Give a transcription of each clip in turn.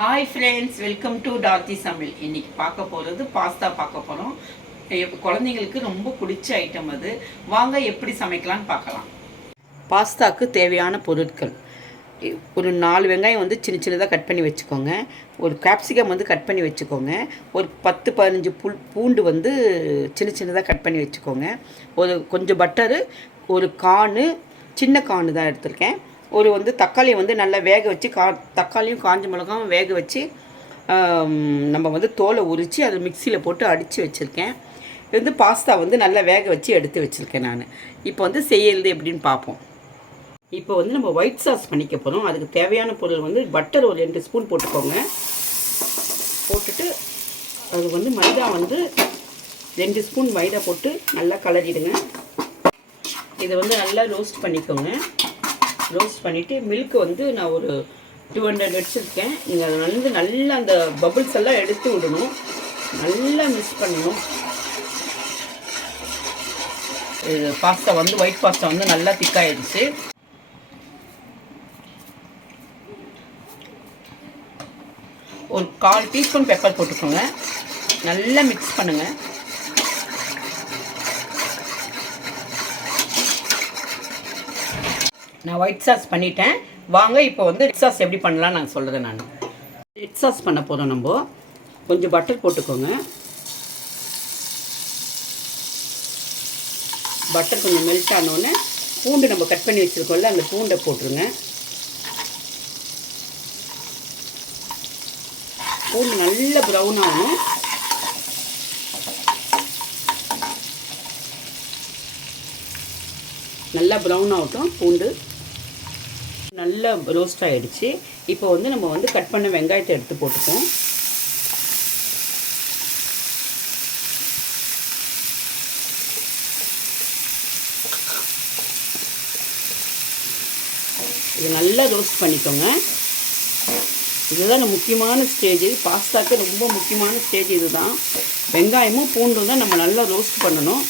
Hi friends, welcome to டார்த்தி சமையல். இன்றைக்கி பார்க்க போகிறது பாஸ்தா பார்க்க போகிறோம். குழந்தைங்களுக்கு ரொம்ப பிடிச்ச ஐட்டம் அது. வாங்க எப்படி சமைக்கலான்னு பார்க்கலாம். பாஸ்தாவுக்கு தேவையான பொருட்கள்: ஒரு 4 வெங்காயம் வந்து சின்ன சின்னதாக கட் பண்ணி வச்சுக்கோங்க. ஒரு கேப்சிகம் வந்து கட் பண்ணி வச்சுக்கோங்க. ஒரு 10-15 பூண்டு வந்து சின்ன சின்னதாக கட் பண்ணி வச்சுக்கோங்க. ஒரு கொஞ்சம் பட்டரு, ஒரு கார்னு, சின்ன கார்னு தான் எடுத்திருக்கேன். ஒரு வந்து தக்காளியை வந்து நல்லா வேக வச்சு தக்காளியும் காஞ்ச மிளகாவும் வேக வச்சு நம்ம வந்து தோலை உரித்து அதை மிக்சியில் போட்டு அடித்து வச்சுருக்கேன். இது வந்து பாஸ்தா வந்து நல்லா வேக வச்சு எடுத்து வச்சுருக்கேன் நான். இப்போ வந்து செய்யறது எப்படின்னு பார்ப்போம். இப்போ வந்து நம்ம ஒயிட் சாஸ் பண்ணிக்க போகிறோம். அதுக்கு தேவையான பொருள் வந்து பட்டர் ஒரு 2 ஸ்பூன் போட்டுக்கோங்க. போட்டுட்டு அது வந்து மைதா வந்து 2 ஸ்பூன் மைதா போட்டு நல்லா கலரிடுங்க. இதை வந்து நல்லா ரோஸ்ட் பண்ணிக்கோங்க. ரோஸ்ட் பண்ணிவிட்டு மில்க் வந்து நான் ஒரு 200 வச்சுருக்கேன். நீங்கள் அதை வந்து நல்லா அந்த பபிள்ஸ் எல்லாம் எடுத்து விடணும். நல்லா மிக்ஸ் பண்ணணும். இது பாஸ்தா வந்து ஒயிட் பாஸ்தா வந்து நல்லா திக்காயிடுச்சு. ஒரு 1/4 டீஸ்பூன் பெப்பர் போட்டுக்கோங்க. நல்லா மிக்ஸ் பண்ணுங்கள். நான் ஒயிட் சாஸ் பண்ணிட்டேன். வாங்க இப்போ வந்து ரெட் சாஸ் எப்படி பண்ணலாம் நான் சொல்கிறேன். நான் ரெட் சாஸ் பண்ண போகிறோம். நம்ம கொஞ்சம் பட்டர் போட்டுக்கோங்க. பட்டர் கொஞ்சம் மெல்ட் ஆனோடனே பூண்டு நம்ம கட் பண்ணி வச்சுருக்கோம்ல, அந்த பூண்டை போட்டுருங்க. பூண்டு நல்ல ப்ரௌன் ஆகணும். நல்லா ப்ரௌன் ஆகட்டும். பூண்டு நல்லா ரோஸ்ட் ஆகிடுச்சு. இப்போ வந்து நம்ம வந்து கட் பண்ண வெங்காயத்தை எடுத்து போட்டுப்போம். இது நல்லா ரோஸ்ட் பண்ணிக்கோங்க. இதுதான் முக்கியமான ஸ்டேஜ். பாஸ்தாக்கு ரொம்ப முக்கியமான ஸ்டேஜ் இதுதான். வெங்காயமும் பூண்டும் தான் நம்ம நல்லா ரோஸ்ட் பண்ணணும்.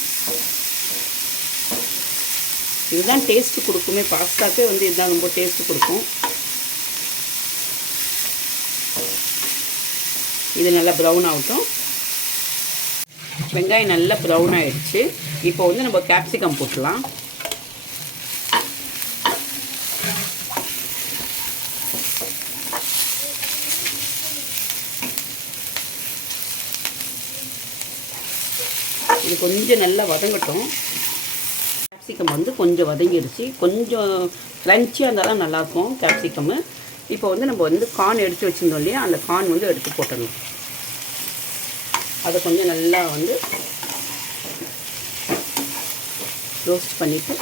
இதுதான் டேஸ்ட்டு கொடுக்குமே. பாஸ்தாக்கே வந்து இதுதான் ரொம்ப டேஸ்ட்டு கொடுக்கும். இது நல்லா ப்ரௌன் ஆகட்டும். வெங்காயம் நல்லா ப்ரௌன் ஆகிடுச்சு. இப்போ வந்து நம்ம கேப்சிகம் போட்டுடலாம். இது கொஞ்சம் நல்லா வதங்கட்டும். கேப்சிகம் வந்து கொஞ்சம் வதங்கிடுச்சு. கொஞ்சம் க்ரன்ச்சியாக இருந்தால் தான் நல்லாயிருக்கும் கேப்சிகம்மு. இப்போ வந்து நம்ம வந்து கார்ன் எடுத்து வச்சுருந்தோம் இல்லையா, அந்த கார்ன் வந்து எடுத்து போட்டணும். அதை கொஞ்சம் நல்லா வந்து ரோஸ்ட் பண்ணிவிட்டு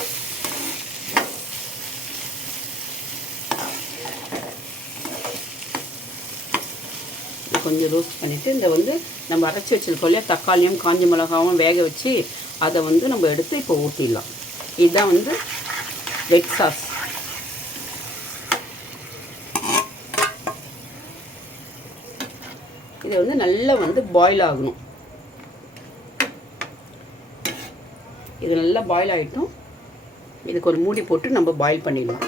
கொஞ்சம் ரோஸ்ட் பண்ணிவிட்டு இந்த வந்து நம்ம அரைச்சி வச்சுருக்கோம் இல்லையா, தக்காளியும் காஞ்ச மிளகாவும் வேக வச்சு அதை வந்து நம்ம எடுத்து இப்போ ஊற்றிடலாம். இதுதான் வந்து ரெட் சாஸ். இது வந்து நல்லா வந்து பாயில் ஆகணும். இது நல்லா பாயில் ஆகிட்டும். இதுக்கு ஒரு மூடி போட்டு நம்ம பாயில் பண்ணிடலாம்.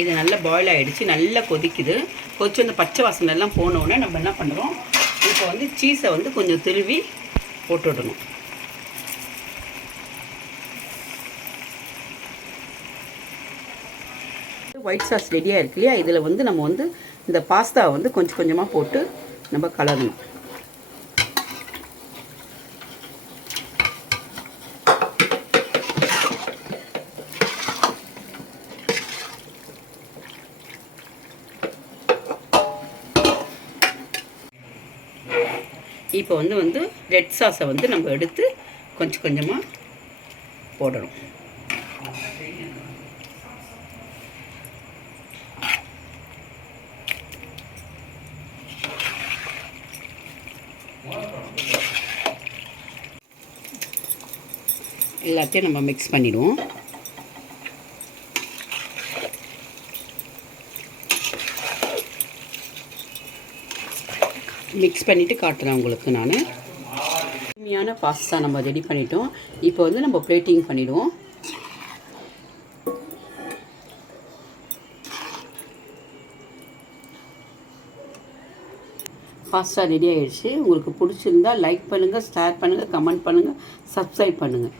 இது நல்லா பாயில் ஆகிடுச்சு. நல்லா கொதிக்குது. கொதிச்சு அந்த பச்சை வாசனை எல்லாம் போனோடனே நம்ம என்ன பண்ணுறோம், இப்போ வந்து சீஸை வந்து கொஞ்சம் திருவி போட்டு விடணும். ஒயிட் சாஸ் ரெடியாக இருக்கு இல்லையா, இதில் வந்து நம்ம வந்து இந்த பாஸ்தாவை வந்து கொஞ்சம் கொஞ்சமாக போட்டு நம்ம கலரணும். இப்போ வந்து ரெட் சாஸை வந்து நம்ம எடுத்து கொஞ்சம் கொஞ்சமாக போடணும். எல்லாத்தையும் நம்ம மிக்ஸ் பண்ணிடுவோம். மிக்ஸ் பண்ணிவிட்டு காட்டுறேன் உங்களுக்கு நான். அருமையான பாஸ்தா நம்ம ரெடி பண்ணிட்டோம். இப்போ வந்து நம்ம பிளேட்டிங் பண்ணிடுவோம். பாஸ்தா ரெடி ஆகிடுச்சு. உங்களுக்கு பிடிச்சிருந்தா லைக் பண்ணுங்கள், ஷேர் பண்ணுங்கள், கமெண்ட் பண்ணுங்கள், சப்ஸ்கிரைப் பண்ணுங்கள்.